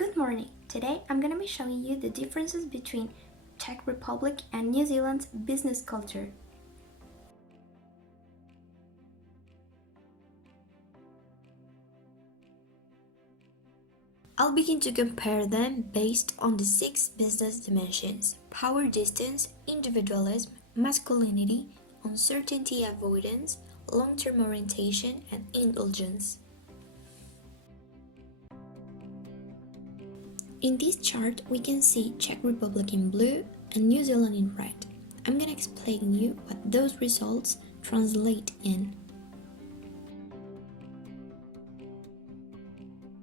Good morning. Today I'm going to be showing you the differences between Czech Republic and New Zealand's business culture. I'll begin to compare them based on the 6 business dimensions: power distance, individualism, masculinity, uncertainty avoidance, long-term orientation, and indulgence. In this chart, we can see Czech Republic in blue and New Zealand in red. I'm gonna explain you what those results translate in.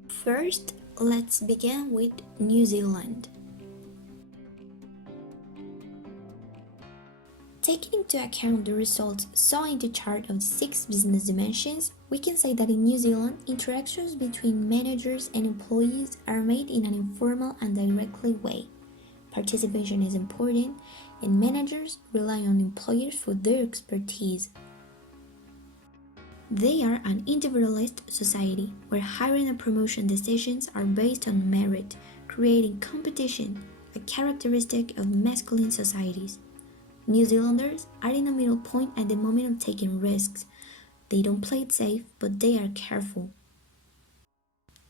First, let's begin with New Zealand. Taking into account the results saw in the chart of 6 business dimensions, we can say that in New Zealand, interactions between managers and employees are made in an informal and directly way. Participation is important, and managers rely on employers for their expertise. They are an individualist society where hiring and promotion decisions are based on merit, creating competition, a characteristic of masculine societies. New Zealanders are in a middle point at the moment of taking risks. They don't play it safe, but they are careful.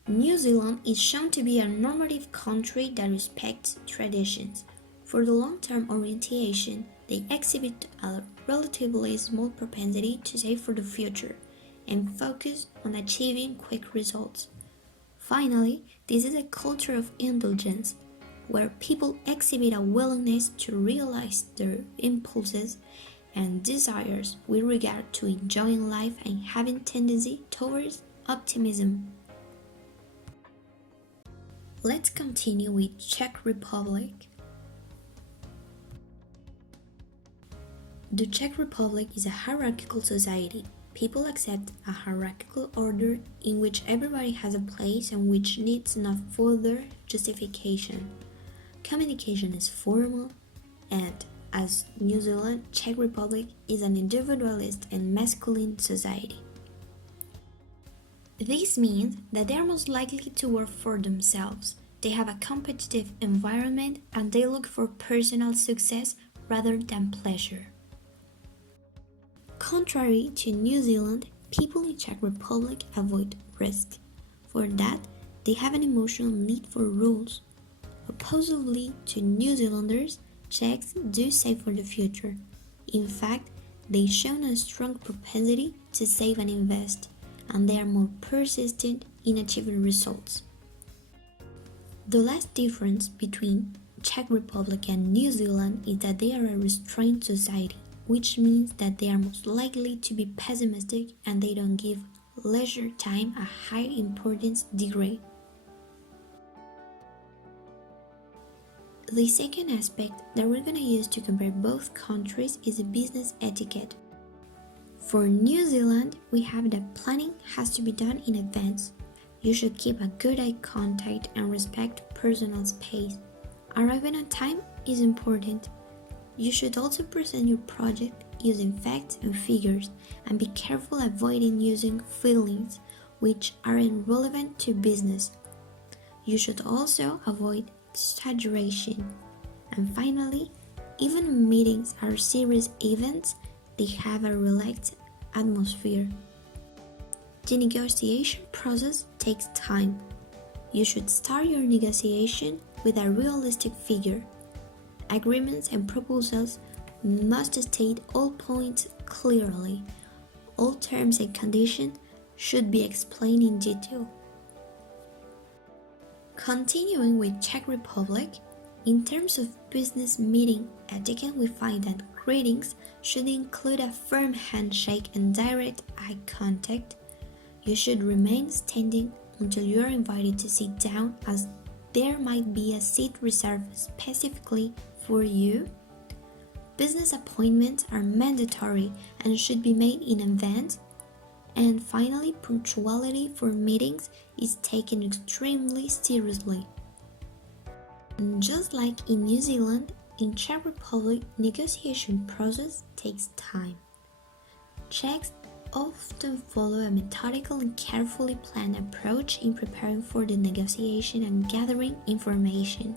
New Zealand is shown to be a normative country that respects traditions. For the long-term orientation, they exhibit a relatively small propensity to save for the future and focus on achieving quick results. Finally, this is a culture of indulgence, where people exhibit a willingness to realize their impulses and desires with regard to enjoying life and having tendency towards optimism. Let's continue with Czech Republic. The Czech Republic is a hierarchical society. People accept a hierarchical order in which everybody has a place and which needs no further justification. Communication is formal, and as New Zealand, Czech Republic is an individualist and masculine society. This means that they are most likely to work for themselves. They have a competitive environment and they look for personal success rather than pleasure. Contrary to New Zealand, people in Czech Republic avoid risk. For that, they have an emotional need for rules. Oppositely to New Zealanders, Czechs do save for the future. In fact, they show a strong propensity to save and invest, and they are more persistent in achieving results. The last difference between Czech Republic and New Zealand is that they are a restrained society, which means that they are most likely to be pessimistic and they don't give leisure time a high importance degree. The second aspect that we're going to use to compare both countries is the business etiquette. For New Zealand, we have that planning has to be done in advance. You should keep a good eye contact and respect personal space. Arriving on time is important. You should also present your project using facts and figures and be careful avoiding using feelings which aren't relevant to business. You should also avoid exaggeration. And finally, even meetings are serious events, they have a relaxed atmosphere. The negotiation process takes time. You should start your negotiation with a realistic figure. Agreements and proposals must state all points clearly. All terms and conditions should be explained in detail. Continuing with Czech Republic, in terms of business meeting etiquette, we find that greetings should include a firm handshake and direct eye contact. You should remain standing until you are invited to sit down, as there might be a seat reserved specifically for you. Business appointments are mandatory and should be made in advance. And finally, punctuality for meetings is taken extremely seriously. Just like in New Zealand, in Czech Republic, negotiation process takes time. Czechs often follow a methodical and carefully planned approach in preparing for the negotiation and gathering information.